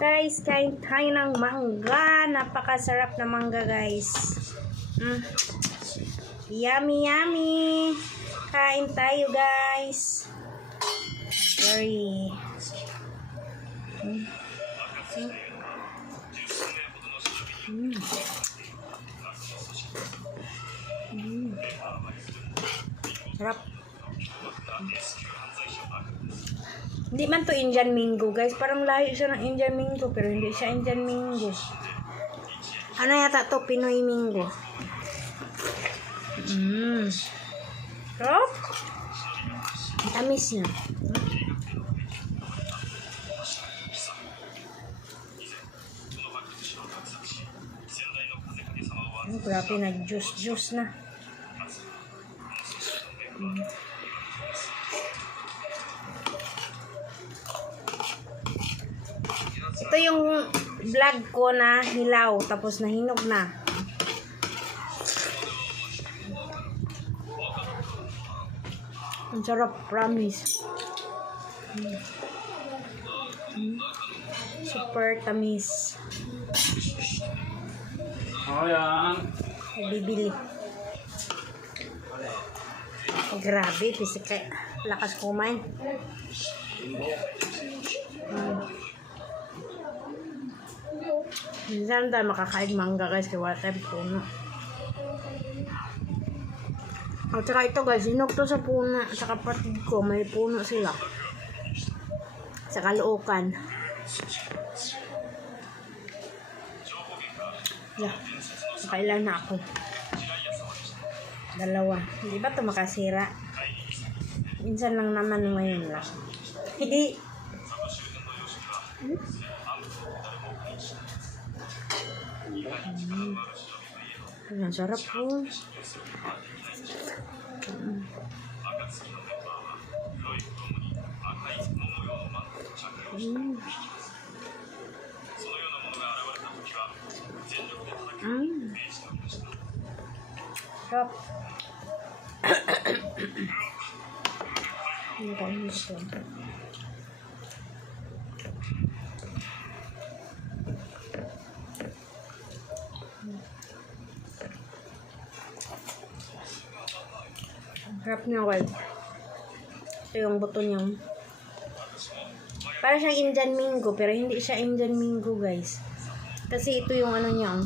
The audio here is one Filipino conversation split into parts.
Guys, kain tayo ng mangga. Napakasarap na mangga, guys. Yummy, yummy. Kain tayo, guys. Very. Sarap. Hindi man to Indian mango, guys. Parang layo siya ng Indian mango, pero hindi siya Indian mango. Ano yata to? Pinoy mango. Sarap. Tamis niya. Grabe, nag-juice na. Ito yung vlog ko na hilaw, tapos nahinog na. Ang sarap, promise. Super tamis. Ayan. Bibili. Grabe, pisika. Lakas kumain. Minsan tayo makakain mangga, guys, kaya wala tayong puno. At saka ito, guys, hinug to sa puno. Sa kapatid ko, may puno sila. Sa Caloocan. Yeah. Nakailan na ako. 2. Hindi ba ito makasira? Minsan lang naman, ngayon lang. Hindi. Ang sarap po. Sarap. Ang kain ito. Sarap niya, guys. Ito yung buto niya. Para siyang Indian mango, pero hindi siya Indian mango, guys. Kasi ito yung ano niya.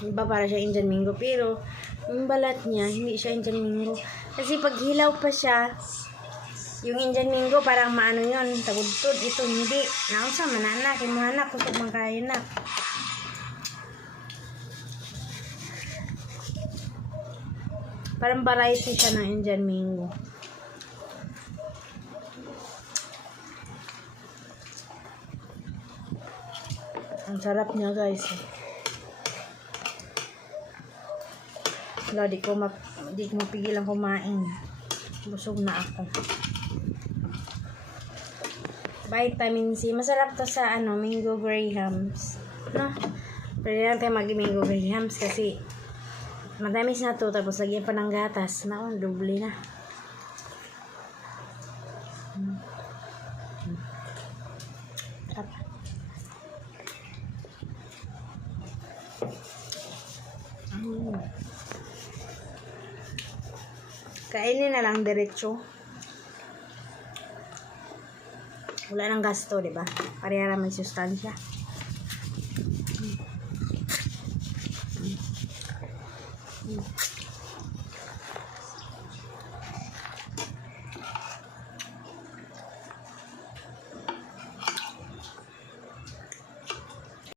Diba, para siya Indian mango, pero yung balat niya, hindi siya Indian mango. Kasi pag hilaw pa siya, yung Indian mango, parang maano yun, tagudtod. Ito hindi. Nausa, manana, kimuhanak, kusog mangkain na. Parang variety siya ng Indian mango. Ang sarap niya, guys. Wala, di ko mapigilan kumain. Busog na ako. Vitamin C. Masarap to sa mango grahams. No? Pwede lang tayo mag-mango grahams kasi madamis na to, tapos lagyan pa ng gatas. Naon, doble na. Kainin na lang diretso. Wala nang gasto, diba? Pareha naman sustansya.